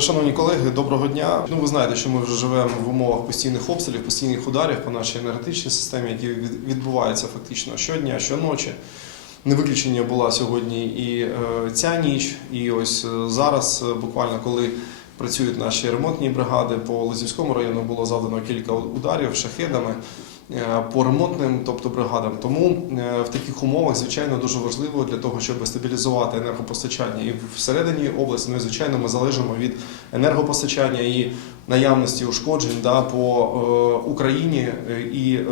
Шановні колеги, доброго дня. Ну ви знаєте, що ми вже живемо в умовах постійних обстрілів, постійних ударів по нашій енергетичній системі, які відбуваються фактично щодня, щоночі. Не виключення була сьогодні і е, ця ніч, і ось е, зараз, е, буквально коли працюють наші ремонтні бригади по Лозівському району, було завдано кілька ударів шахедами по ремонтним, тобто бригадам. Тому е, в таких умовах, звичайно, дуже важливо для того, щоб стабілізувати енергопостачання і всередині області. Ну звичайно, ми залежимо від енергопостачання і наявності ушкоджень да, по е, Україні е, і е,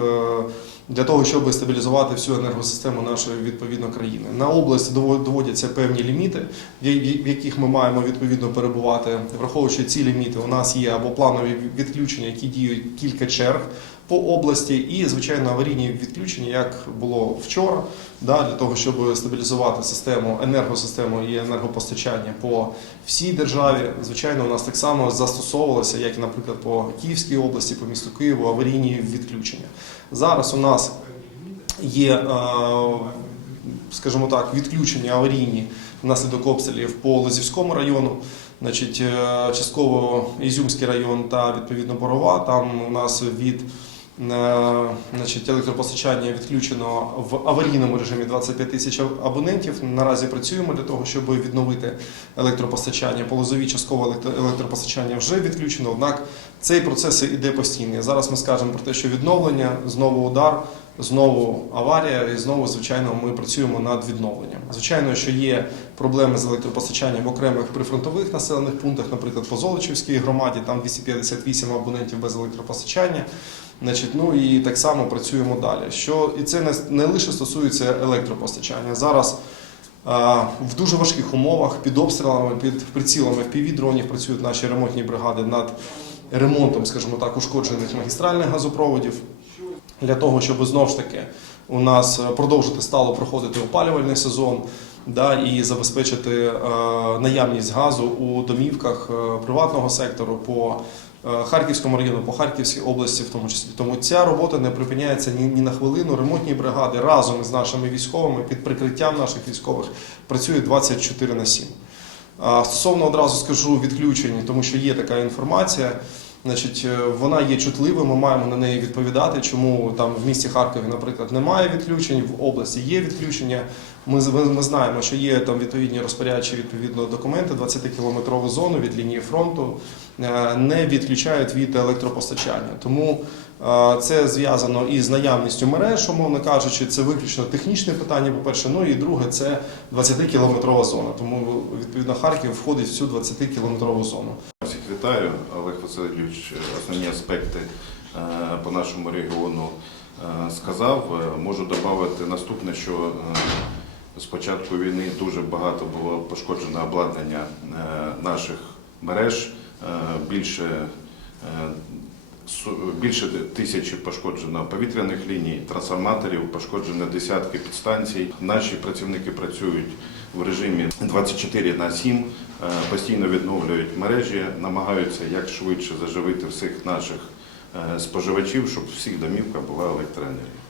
для того, щоб стабілізувати всю енергосистему нашої відповідно країни. На область дово- доводяться певні ліміти, в яких ми маємо відповідно перебувати. Враховуючи ці ліміти, у нас є або планові відключення, які діють кілька черг по області, і звичайно аварійні відключення, як було вчора, да, для того, щоб стабілізувати систему, енергосистему і енергопостачання по всій державі. Звичайно, у нас так само застосовувалося, як наприклад, по Київській області, по місту Києву, аварійні відключення. Зараз у нас є, е, скажімо так, відключення аварійні внаслідок обстрілів по Лозівському району. Значить, е, частково Ізюмський район та відповідно Борова. Там у нас від значить, електропостачання відключено в аварійному режимі 25 тисяч абонентів. Наразі працюємо для того, щоб відновити електропостачання. По Лозовій частково електро- електропостачання вже відключено. Однак цей процес іде постійний. Зараз ми скажемо про те, що відновлення, знову удар, знову аварія, і знову, звичайно, ми працюємо над відновленням. Звичайно, що є проблеми з електропостачанням в окремих прифронтових населених пунктах, наприклад, по Золочівській громаді, там 258 абонентів без електропостачання. Значить, ну і так само працюємо далі. Що і це не, не лише стосується електропостачання. Зараз а, в дуже важких умовах під обстрілами, під прицілами впівдронів працюють наші ремонтні бригади над ремонтом, скажімо так, ушкоджених магістральних газопроводів для того, щоб знову ж таки у нас е, продовжити стало проходити опалювальний сезон. Да, і забезпечити е, наявність газу у домівках е, приватного сектору по Харківському району, по Харківській області, в тому числі. Тому ця робота не припиняється ні, ні на хвилину. Ремонтні бригади разом з нашими військовими під прикриттям наших військових працюють 24 на 7. А Стосовно одразу скажу відключень, тому що є така інформація. Значить, е, вона є чутливою, ми маємо на неї відповідати. Чому там в місті Харкові, наприклад, немає відключень, в області є відключення. Ми, ми, знаємо, що є там відповідні розпорядчі відповідно документи, 20-кілометрову зону від лінії фронту е, не відключають від електропостачання. Тому е, це зв'язано із наявністю мереж, умовно кажучи, це виключно технічне питання, по-перше. Ну і друге, це 20-кілометрова зона. Тому відповідно Харків входить в цю 20-кілометрову зону. Вітаю, Олег Васильович. Основні аспекти е, по нашому регіону е, сказав. Е, Можу додати наступне, що з початку війни дуже багато було пошкоджено обладнання наших мереж. Більше більше тисячі пошкоджено повітряних ліній, трансформаторів, пошкоджено десятки підстанцій. Наші працівники працюють в режимі 24 на 7, е, постійно відновлюють мережі, намагаються як швидше заживити всіх наших е, споживачів, щоб всіх домівках була електроенергія.